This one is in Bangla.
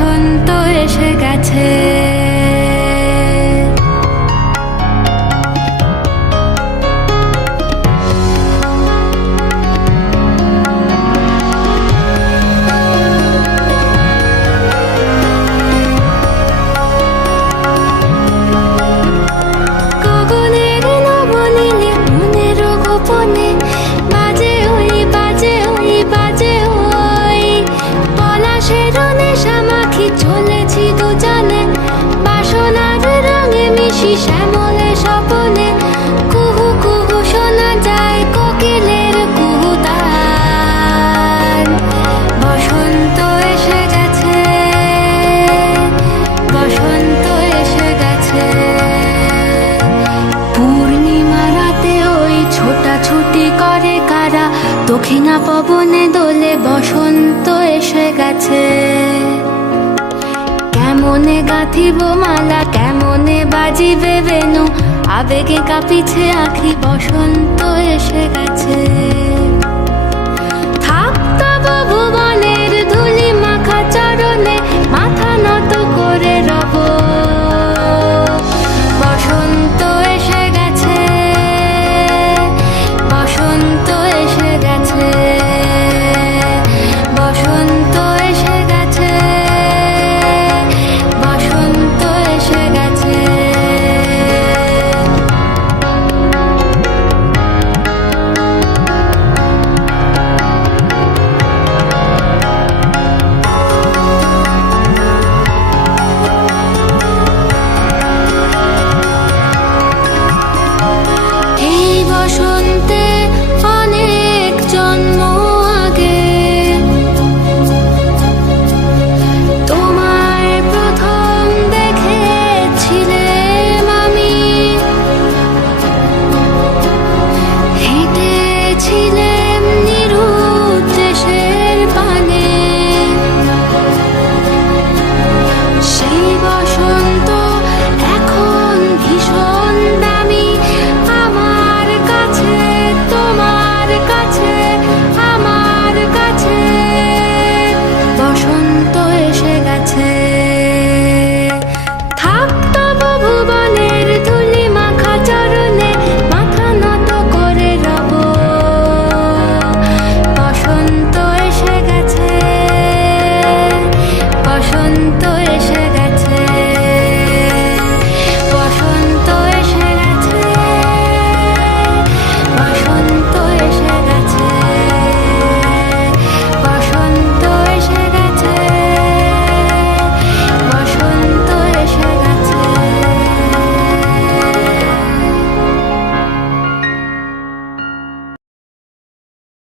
বসন্ত এসে গেছে। রঙে শ্যামলে স্বপনে। কুহু কুহু, শোনা যায় কোকিলের বসন্ত এসে গেছে, বসন্ত এসে গেছে। পূর্ণিমা ওই ছোটাছুটি করে কারা? দক্ষিণা পবনে দোলে বসন্ত এসে গেছে। কেমনে গাঁথিব মালা বাজিবে বেনু আবেগে কাঁপিছে আখি বসন্ত এসে গেছে।